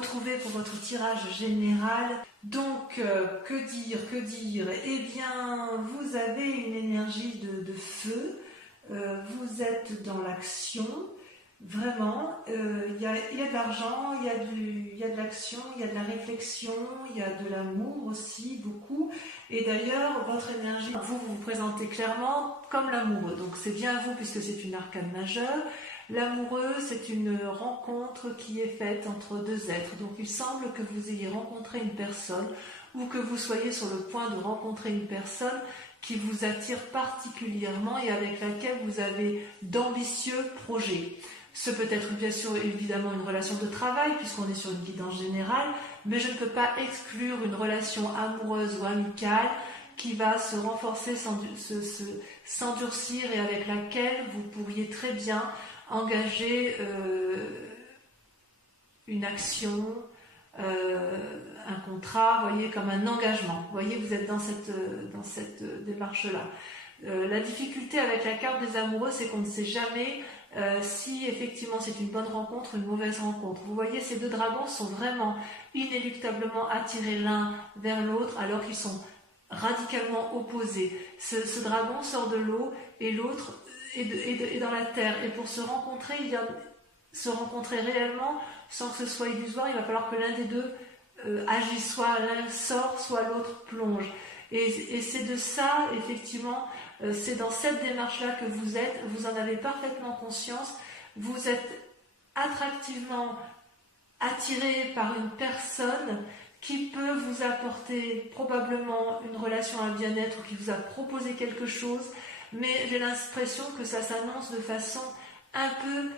retrouver pour votre tirage général. Donc, que dire? Eh bien, vous avez une énergie de feu, vous êtes dans l'action, vraiment, il y a de l'argent, il y a de l'action, il y a de la réflexion, il y a de l'amour aussi, beaucoup. Et d'ailleurs, votre énergie, vous vous présentez clairement comme l'amoureux. Donc c'est bien vous puisque c'est une arcane majeure. L'amoureux, c'est une rencontre qui est faite entre deux êtres. Donc il semble que vous ayez rencontré une personne ou que vous soyez sur le point de rencontrer une personne qui vous attire particulièrement et avec laquelle vous avez d'ambitieux projets. Ce peut être bien sûr évidemment une relation de travail puisqu'on est sur une guidance générale, mais je ne peux pas exclure une relation amoureuse ou amicale qui va se renforcer, s'endurcir et avec laquelle vous pourriez très bien engager une action, un contrat, voyez, comme un engagement. Vous voyez, vous êtes dans cette démarche-là. La difficulté avec la carte des amoureux, c'est qu'on ne sait jamais si effectivement c'est une bonne rencontre ou une mauvaise rencontre. Vous voyez, ces deux dragons sont vraiment inéluctablement attirés l'un vers l'autre alors qu'ils sont radicalement opposés. Ce dragon sort de l'eau et l'autre est dans la terre. Et pour se rencontrer, se rencontrer réellement sans que ce soit illusoire, il va falloir que l'un des deux agisse, soit l'un sort, soit l'autre plonge. Et c'est de ça, effectivement, c'est dans cette démarche-là que vous êtes, vous en avez parfaitement conscience, vous êtes attractivement attiré par une personne qui peut vous apporter probablement une relation, un bien-être, ou qui vous a proposé quelque chose, mais j'ai l'impression que ça s'annonce de façon un peu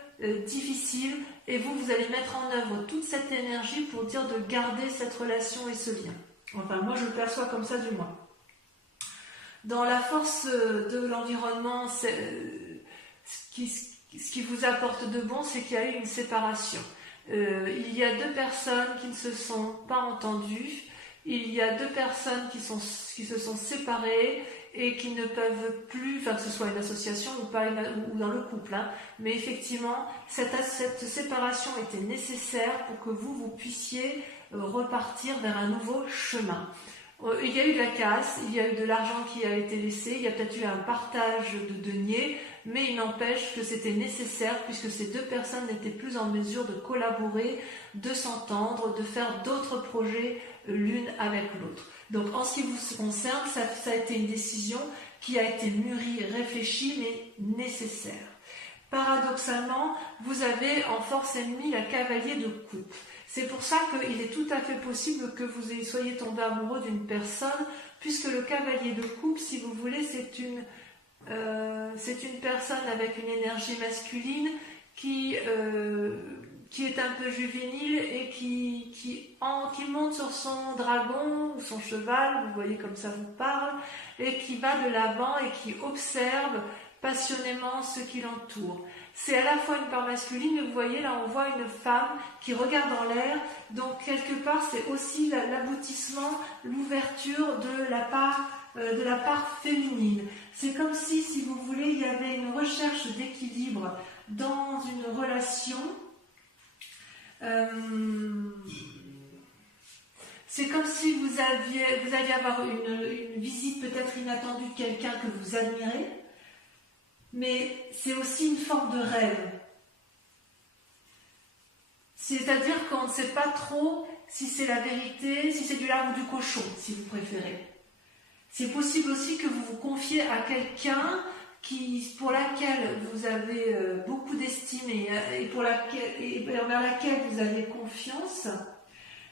difficile, et vous allez mettre en œuvre toute cette énergie pour dire de garder cette relation et ce lien. Enfin, moi je le perçois comme ça du moins. Dans la force de l'environnement, ce qui vous apporte de bon, c'est qu'il y a eu une séparation. Il y a deux personnes qui ne se sont pas entendues, il y a deux personnes qui se sont séparées et qui ne peuvent plus, enfin que ce soit une association ou pas, ou dans le couple, hein, mais effectivement, cette séparation était nécessaire pour que vous puissiez repartir vers un nouveau chemin. Il y a eu de la casse, il y a eu de l'argent qui a été laissé, il y a peut-être eu un partage de deniers, mais il n'empêche que c'était nécessaire puisque ces deux personnes n'étaient plus en mesure de collaborer, de s'entendre, de faire d'autres projets l'une avec l'autre. Donc en ce qui vous concerne, ça a été une décision qui a été mûrie, réfléchie, mais nécessaire. Paradoxalement, vous avez en force ennemie la cavalier de coupe. C'est pour ça qu'il est tout à fait possible que vous soyez tombé amoureux d'une personne, puisque le cavalier de coupe, si vous voulez, c'est une personne avec une énergie masculine qui est un peu juvénile et qui monte sur son dragon ou son cheval, vous voyez comme ça vous parle, et qui va de l'avant et qui observe passionnément ce qui l'entoure. C'est à la fois une part masculine, mais vous voyez là on voit une femme qui regarde en l'air, donc quelque part c'est aussi l'aboutissement, l'ouverture de la part féminine. C'est comme si vous voulez, il y avait une recherche d'équilibre dans une relation. C'est comme si vous alliez avoir une visite peut-être inattendue de quelqu'un que vous admirez, mais c'est aussi une forme de rêve. C'est-à-dire qu'on ne sait pas trop si c'est la vérité, si c'est du lard ou du cochon, si vous préférez. C'est possible aussi que vous vous confiez à quelqu'un pour laquelle vous avez beaucoup d'estime et vers laquelle vous avez confiance,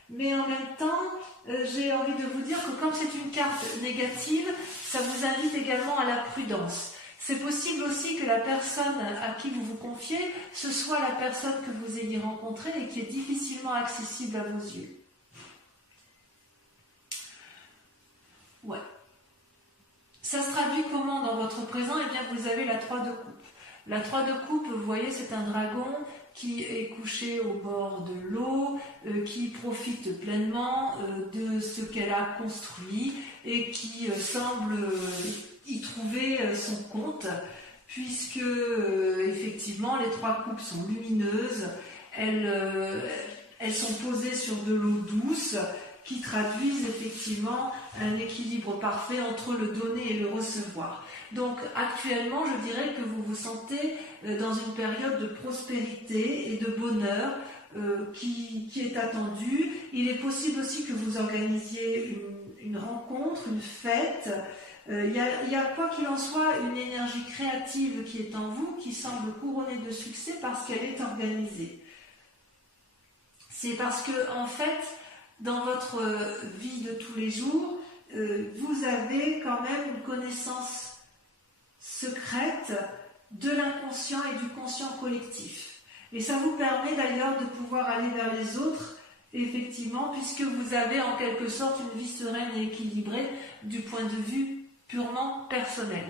mais en même temps, j'ai envie de vous dire que comme c'est une carte négative, ça vous invite également à la prudence. C'est possible aussi que la personne à qui vous vous confiez, ce soit la personne que vous ayez rencontrée et qui est difficilement accessible à vos yeux. Ouais. Ça se traduit comment dans votre présent? Eh bien, vous avez la 3 de coupe. La 3 de coupe, vous voyez, c'est un dragon qui est couché au bord de l'eau, qui profite pleinement de ce qu'elle a construit et qui semble y trouver son compte, puisque effectivement les 3 coupes sont lumineuses, elles elles sont posées sur de l'eau douce qui traduisent effectivement un équilibre parfait entre le donner et le recevoir. Donc actuellement, je dirais que vous vous sentez dans une période de prospérité et de bonheur qui est attendue. Il est possible aussi que vous organisiez une rencontre, une fête. Il y a quoi qu'il en soit une énergie créative qui est en vous, qui semble couronnée de succès parce qu'elle est organisée. C'est parce que, en fait, dans votre vie de tous les jours, vous avez quand même une connaissance secrète de l'inconscient et du conscient collectif. Et ça vous permet d'ailleurs de pouvoir aller vers les autres, effectivement, puisque vous avez en quelque sorte une vie sereine et équilibrée du point de vue purement personnel.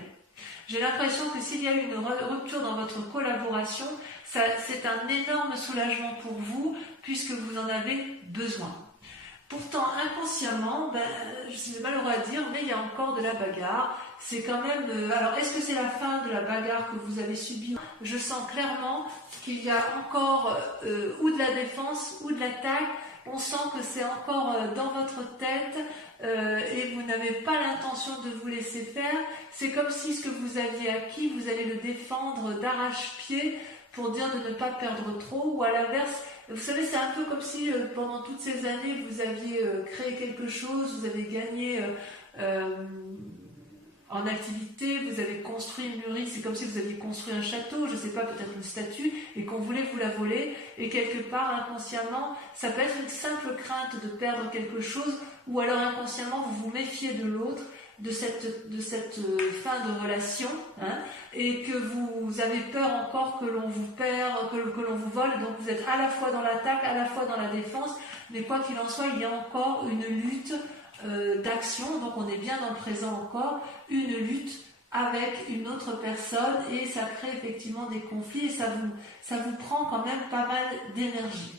J'ai l'impression que s'il y a eu une rupture dans votre collaboration, c'est un énorme soulagement pour vous, puisque vous en avez besoin. Pourtant, inconsciemment, c'est malheureux à dire, mais il y a encore de la bagarre. C'est quand même... alors, est-ce que c'est la fin de la bagarre que vous avez subie? Je sens clairement qu'il y a encore ou de la défense ou de l'attaque. On sent que c'est encore dans votre tête et vous n'avez pas l'intention de vous laisser faire. C'est comme si ce que vous aviez acquis, vous allez le défendre d'arrache-pied pour dire de ne pas perdre trop, ou à l'inverse, vous savez, c'est un peu comme si pendant toutes ces années, vous aviez créé quelque chose, vous avez gagné en activité, vous avez construit, mûri, c'est comme si vous aviez construit un château, je ne sais pas, peut-être une statue, et qu'on voulait vous la voler, et quelque part, inconsciemment, ça peut être une simple crainte de perdre quelque chose, ou alors inconsciemment, vous vous méfiez de l'autre, de cette fin de relation, hein, et que vous avez peur encore que l'on vous perd, que l'on vous vole, donc vous êtes à la fois dans l'attaque, à la fois dans la défense, mais quoi qu'il en soit, il y a encore une lutte d'action, donc on est bien dans le présent encore, une lutte avec une autre personne, et ça crée effectivement des conflits, et ça vous prend quand même pas mal d'énergie.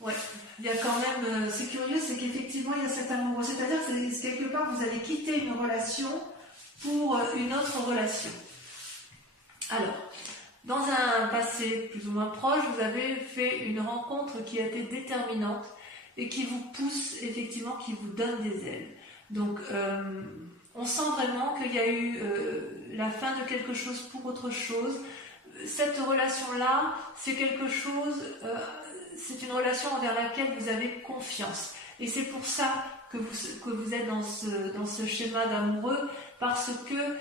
Ouais, il y a quand même, c'est curieux, c'est qu'effectivement il y a cet amour, c'est-à-dire que quelque part vous allez quitter une relation pour une autre relation. Alors, dans un passé plus ou moins proche, vous avez fait une rencontre qui a été déterminante et qui vous pousse, effectivement, qui vous donne des ailes. Donc, on sent vraiment qu'il y a eu la fin de quelque chose pour autre chose. Cette relation-là, c'est quelque chose, c'est une relation envers laquelle vous avez confiance. Et c'est pour ça que vous êtes dans ce schéma d'amoureux, parce que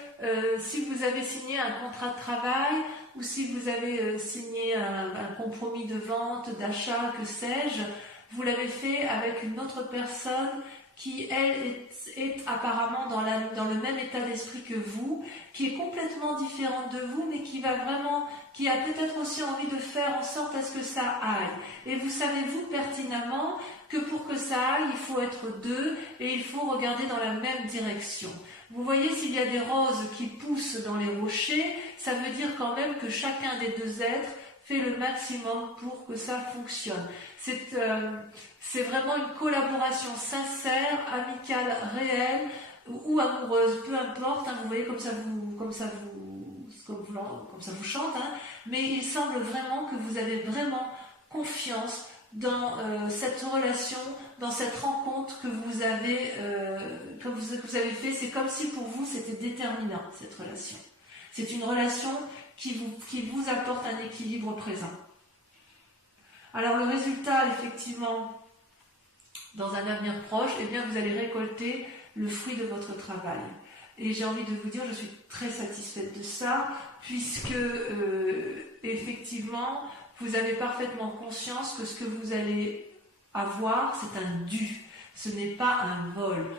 si vous avez signé un contrat de travail, ou si vous avez signé un compromis de vente, d'achat, que sais-je, vous l'avez fait avec une autre personne qui, elle, est apparemment dans le même état d'esprit que vous, qui est complètement différente de vous, mais qui a peut-être aussi envie de faire en sorte à ce que ça aille. Et vous savez, vous, pertinemment, que pour que ça aille, il faut être deux, et il faut regarder dans la même direction. Vous voyez, s'il y a des roses qui poussent dans les rochers, ça veut dire quand même que chacun des deux êtres fait le maximum pour que ça fonctionne. C'est vraiment une collaboration sincère, amicale, réelle ou amoureuse, peu importe, hein, vous voyez comme ça vous chante, hein, mais il semble vraiment que vous avez vraiment confiance dans cette relation, dans cette rencontre que vous avez fait. C'est comme si pour vous c'était déterminant, cette relation. C'est une relation qui vous apporte un équilibre présent. Alors le résultat, effectivement, dans un avenir proche, eh bien vous allez récolter le fruit de votre travail. Et j'ai envie de vous dire, je suis très satisfaite de ça, puisque effectivement, vous avez parfaitement conscience que ce que vous allez avoir, c'est un dû. Ce n'est pas un vol.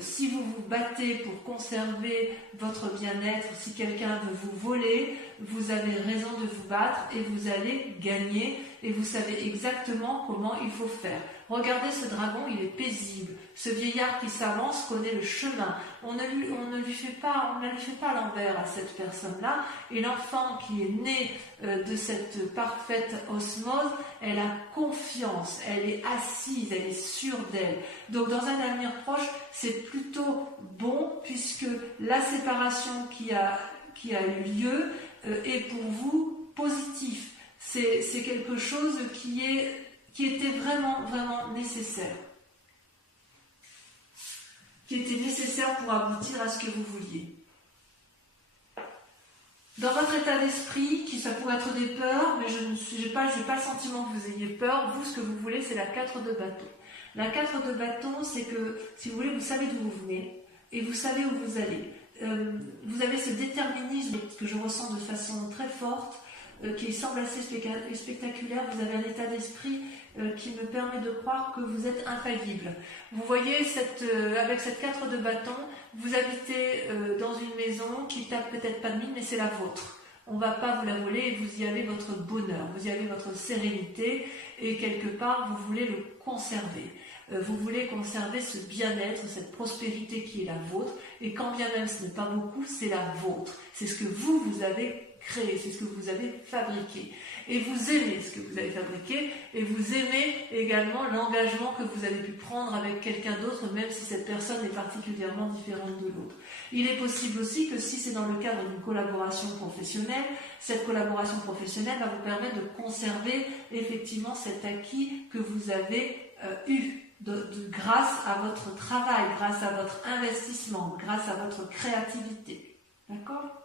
Si vous vous battez pour conserver votre bien-être, si quelqu'un veut vous voler, vous avez raison de vous battre et vous allez gagner et vous savez exactement comment il faut faire. Regardez ce dragon, il est paisible. Ce vieillard qui s'avance connaît le chemin. On ne lui fait pas l'envers à cette personne-là. Et l'enfant qui est né de cette parfaite osmose, elle a confiance, elle est assise, elle est sûre d'elle. Donc dans un avenir proche, c'est plutôt bon puisque la séparation qui a eu lieu est pour vous positif. C'est quelque chose qui était vraiment, vraiment nécessaire. Qui était nécessaire pour aboutir à ce que vous vouliez. Dans votre état d'esprit, ça pourrait être des peurs, mais je n'ai pas le sentiment que vous ayez peur. Vous, ce que vous voulez, c'est la 4 de bâton. La 4 de bâton, c'est que, si vous voulez, vous savez d'où vous venez et vous savez où vous allez. Vous avez ce déterminisme que je ressens de façon très forte, qui semble assez spectaculaire. Vous avez un état d'esprit qui me permet de croire que vous êtes infaillible. Vous voyez, avec cette 4 de bâton, vous habitez dans une maison qui tape peut-être pas de mine, mais c'est la vôtre. On ne va pas vous la voler et vous y avez votre bonheur, vous y avez votre sérénité et quelque part, vous voulez le conserver. Vous voulez conserver ce bien-être, cette prospérité qui est la vôtre et quand bien même ce n'est pas beaucoup, c'est la vôtre. C'est ce que vous avez créé, c'est ce que vous avez fabriqué. Et vous aimez ce que vous avez fabriqué et vous aimez également l'engagement que vous avez pu prendre avec quelqu'un d'autre, même si cette personne est particulièrement différente de l'autre. Il est possible aussi que si c'est dans le cadre d'une collaboration professionnelle, cette collaboration professionnelle va vous permettre de conserver effectivement cet acquis que vous avez eu grâce à votre travail, grâce à votre investissement, grâce à votre créativité. D'accord ?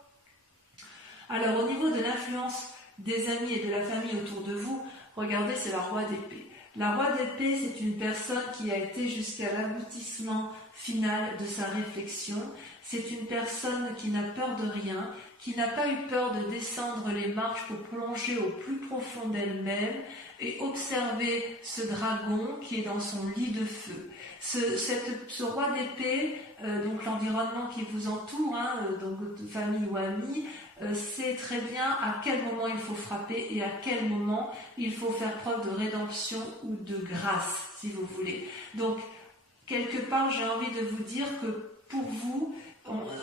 Alors, au niveau de l'influence des amis et de la famille autour de vous, regardez, c'est la roi d'épée. La roi d'épée, c'est une personne qui a été jusqu'à l'aboutissement final de sa réflexion. C'est une personne qui n'a peur de rien, qui n'a pas eu peur de descendre les marches pour plonger au plus profond d'elle-même et observer ce dragon qui est dans son lit de feu. Ce roi d'épée, donc l'environnement qui vous entoure, donc de famille ou amis, sait très bien à quel moment il faut frapper et à quel moment il faut faire preuve de rédemption ou de grâce, si vous voulez. Donc, quelque part, j'ai envie de vous dire que pour vous,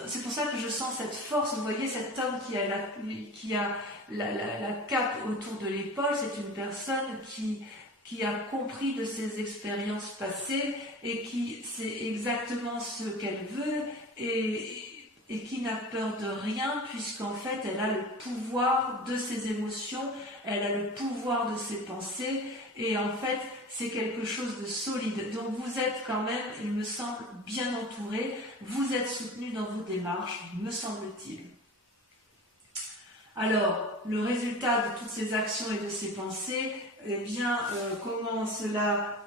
c'est pour ça que je sens cette force. Vous voyez, cet homme qui a la cape autour de l'épaule, c'est une personne qui a compris de ses expériences passées et qui sait exactement ce qu'elle veut et qui n'a peur de rien, puisqu'en fait, elle a le pouvoir de ses émotions, elle a le pouvoir de ses pensées, et en fait, c'est quelque chose de solide. Donc vous êtes quand même, il me semble, bien entouré, vous êtes soutenu dans vos démarches, me semble-t-il. Alors, le résultat de toutes ces actions et de ces pensées, eh bien, comment cela,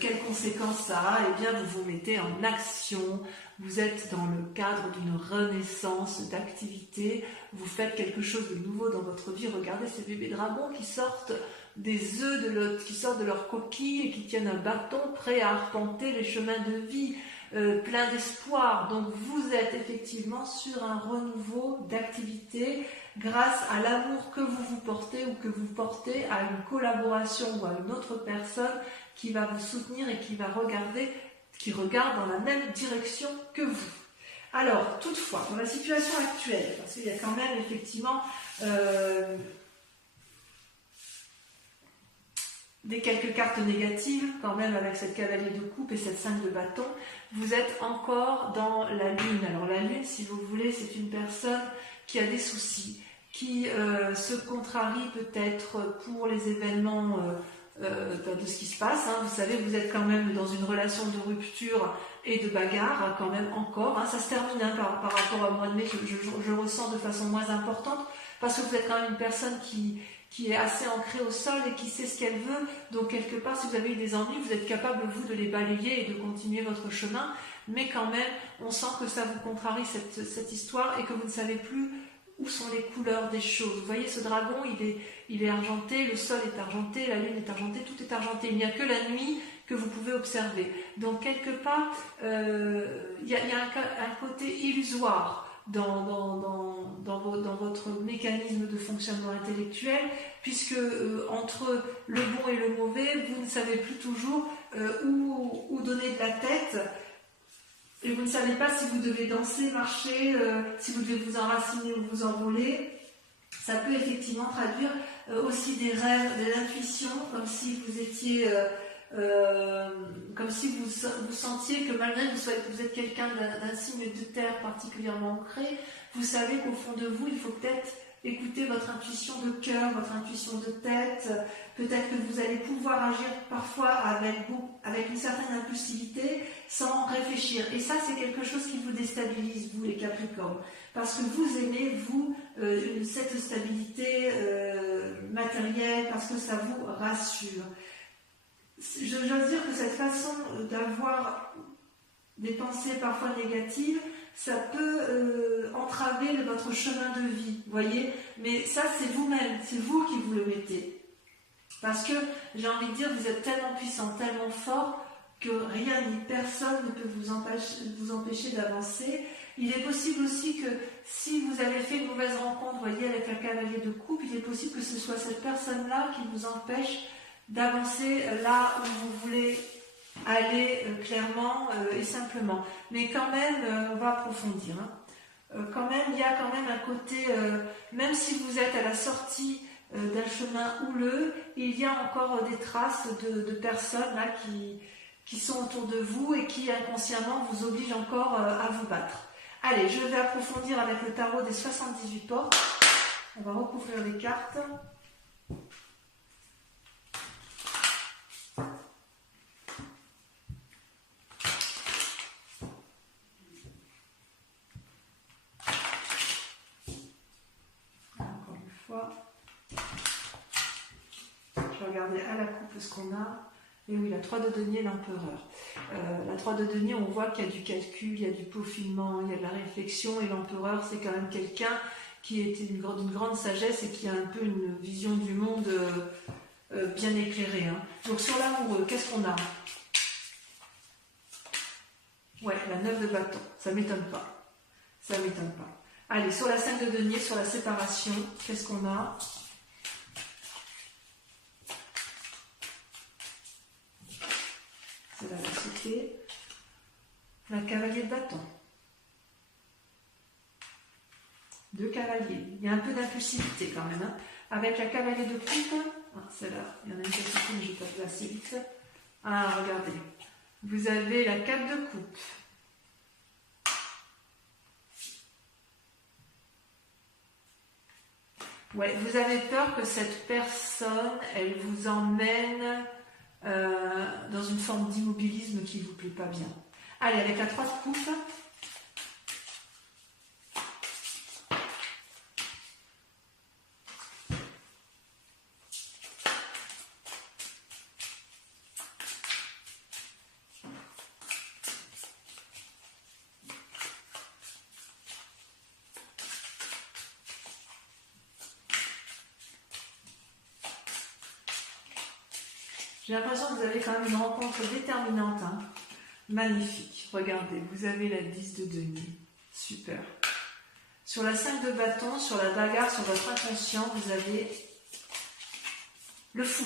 quelles conséquences ça a? Eh bien, vous vous mettez en action, vous êtes dans le cadre d'une renaissance d'activité, vous faites quelque chose de nouveau dans votre vie. Regardez ces bébés dragons qui sortent des œufs, qui sortent de leur coquille et qui tiennent un bâton prêt à arpenter les chemins de vie, plein d'espoir. Donc, vous êtes effectivement sur un renouveau d'activité, grâce à l'amour que vous vous portez ou que vous portez à une collaboration ou à une autre personne qui va vous soutenir et qui regarde dans la même direction que vous. Alors, toutefois, dans la situation actuelle, parce qu'il y a quand même effectivement quelques cartes négatives, quand même avec cette cavalier de coupe et cette 5 de bâton, vous êtes encore dans la lune. Alors la lune, si vous voulez, c'est une personne qui a des soucis, qui se contrarie peut-être pour les événements de ce qui se passe. Vous savez, vous êtes quand même dans une relation de rupture et de bagarre, quand même encore. Ça se termine par rapport au mois de mai, je ressens de façon moins importante, parce que vous êtes quand même une personne qui est assez ancrée au sol et qui sait ce qu'elle veut. Donc quelque part, si vous avez eu des ennuis, vous êtes capable, vous, de les balayer et de continuer votre chemin. Mais quand même, on sent que ça vous contrarie, cette histoire, et que vous ne savez plus où sont les couleurs des choses. Vous voyez, ce dragon, il est argenté, le sol est argenté, la lune est argentée, tout est argenté. Il n'y a que la nuit que vous pouvez observer. Donc, quelque part, il y a un côté illusoire dans votre mécanisme de fonctionnement intellectuel, puisque entre le bon et le mauvais, vous ne savez plus toujours où donner de la tête. Et vous ne savez pas si vous devez danser, marcher, si vous devez vous enraciner ou vous envoler. Ça peut effectivement traduire aussi des rêves, des intuitions, comme si vous étiez, comme si vous sentiez que malgré que vous êtes quelqu'un d'un signe de terre particulièrement ancré, vous savez qu'au fond de vous, il faut peut-être écouter votre intuition de cœur, votre intuition de tête. Peut-être que vous allez pouvoir agir parfois avec une certaine impulsivité sans réfléchir. Et ça, c'est quelque chose qui vous déstabilise, vous les Capricornes. Parce que vous aimez, vous, cette stabilité matérielle, parce que ça vous rassure. J'ose dire que cette façon d'avoir des pensées parfois négatives, ça peut entraver votre chemin de vie, voyez. Mais ça, c'est vous-même, c'est vous qui vous le mettez. Parce que, j'ai envie de dire, vous êtes tellement puissant, tellement fort, que rien ni personne ne peut vous empêcher d'avancer. Il est possible aussi que, si vous avez fait une mauvaise rencontre, voyez, avec un cavalier de coupe, il est possible que ce soit cette personne-là qui vous empêche d'avancer là où vous voulez aller clairement et simplement. Mais quand même, on va approfondir. Quand même, il y a quand même un côté, même si vous êtes à la sortie d'un chemin houleux, il y a encore des traces de personnes là qui sont autour de vous et qui inconsciemment vous obligent encore à vous battre. Allez, je vais approfondir avec le tarot des 78 portes. On va recouvrir les cartes. Je vais regarder à la coupe ce qu'on a. Et oui, la 3 de denier, l'empereur. La 3 de denier, on voit qu'il y a du calcul, il y a du peaufinement, il y a de la réflexion. Et l'empereur, c'est quand même quelqu'un qui est d'une grande sagesse et qui a un peu une vision du monde bien éclairée. Donc sur l'amoureux, qu'est-ce qu'on a? Ouais, la 9 de bâton. Ça ne m'étonne pas. Ça ne m'étonne pas. Allez, sur la 5 de denier, sur la séparation, qu'est-ce qu'on a? C'est la lassitude. La cavalier de bâton. 2 cavaliers. Il y a un peu d'impulsivité quand même. Avec la cavalier de coupe, celle-là, il y en a une petite, mais je ne vais pas placer vite. Ah, regardez. Vous avez la 4 de coupe. Ouais, vous avez peur que cette personne, elle vous emmène dans une forme d'immobilisme qui ne vous plaît pas bien. Allez, avec la 3 de coupe. J'ai l'impression que vous avez quand même une rencontre déterminante. Magnifique. Regardez, vous avez la 10 de denier. Super. Sur la 5 de bâton, sur la bagarre, sur votre inconscient, vous avez le fou.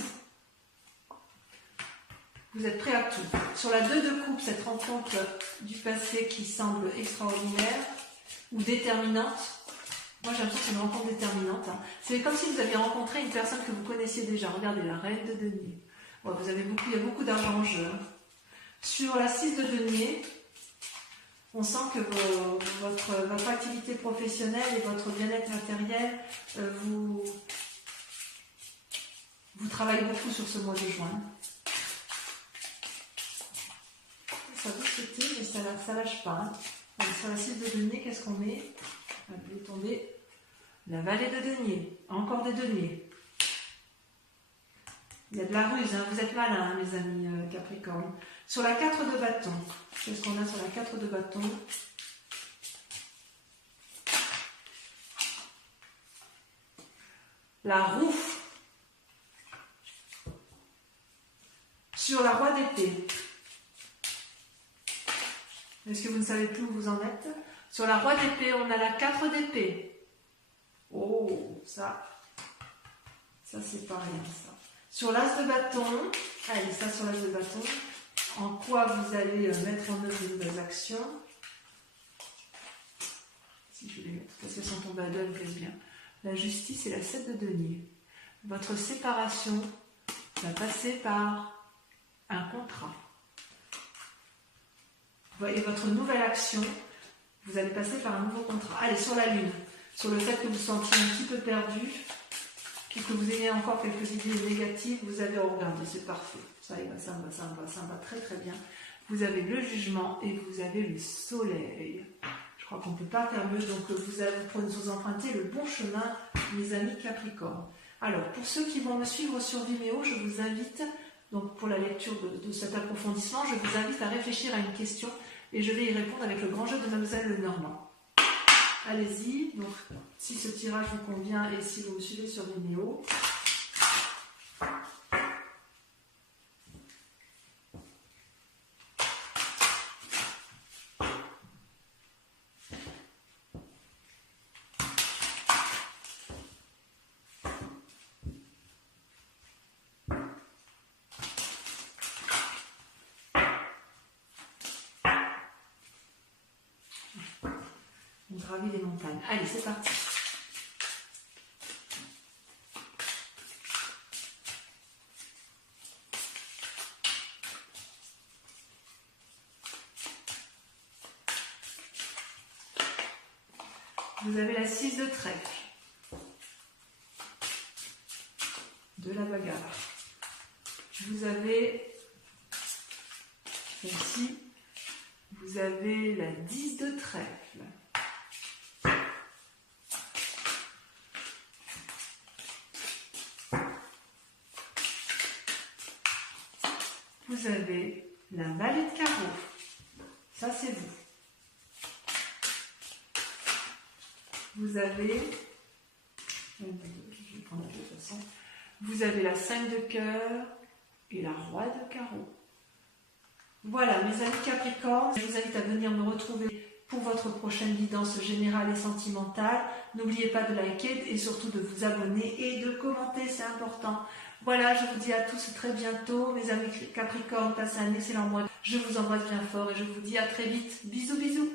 Vous êtes prêt à tout. Sur la 2 de coupe, cette rencontre du passé qui semble extraordinaire ou déterminante. Moi, j'ai l'impression que c'est une rencontre déterminante. C'est comme si vous aviez rencontré une personne que vous connaissiez déjà. Regardez, la reine de denier. Ouais, il y a beaucoup d'argent en jeu. Sur la 6 de denier, on sent que votre activité professionnelle et votre bien-être matériel, vous travaillez beaucoup sur ce mois de juin. Ça doit sauter, mais ça ne lâche pas. Alors, sur la 6 de denier, qu'est-ce qu'on met? Allez, tomber. La vallée de denier. Encore des deniers. Il y a de la ruse, vous êtes malins, mes amis Capricorne. Sur la 4 de bâton, qu'est-ce qu'on a sur la 4 de bâton? La roue. Sur la roi d'épée. Est-ce que vous ne savez plus où vous en êtes? Sur la roi d'épée, on a la 4 d'épée. Oh, ça c'est pas rien, ça. Sur l'as de bâton, allez, ça sur l'as de bâton, en quoi vous allez mettre en œuvre de nouvelles actions. Si je vais les mettre, parce qu'elles sont tombées à deux, elles me plaisent bien. La justice et la 7 de denier. Votre séparation va passer par un contrat. Et votre nouvelle action, vous allez passer par un nouveau contrat. Allez, sur la lune. sur le fait que vous vous sentiez un petit peu perdu, puis que vous ayez encore quelques idées négatives, vous avez regardé, c'est parfait. Ça y va, ça me va, ça me va, ça me va très très bien. Vous avez le jugement et vous avez le soleil. Je crois qu'on ne peut pas faire mieux, donc vous empruntez le bon chemin, mes amis Capricorne. Alors, pour ceux qui vont me suivre sur Vimeo, je vous invite, donc pour la lecture de cet approfondissement, je vous invite à réfléchir à une question et je vais y répondre avec le grand jeu de Mademoiselle Lenormand. Allez-y, donc si ce tirage vous convient et si vous me suivez sur Vimeo. On gravit les montagnes. Allez, c'est parti. Vous avez la 6 de trèfle, de la bagarre. Vous avez celle-ci, vous avez la 10 de trèfle. Vous avez la vallée de carreau. Ça, c'est vous. Vous avez, je vais prendre de toute façon, vous avez la 5 de cœur et la roi de carreau. Voilà, mes amis Capricorne, je vous invite à venir me retrouver pour votre prochaine guidance générale et sentimentale. N'oubliez pas de liker et surtout de vous abonner et de commenter, c'est important. Voilà, je vous dis à tous très bientôt, mes amis Capricorne, passez un excellent mois. Je vous embrasse bien fort et je vous dis à très vite. Bisous, bisous.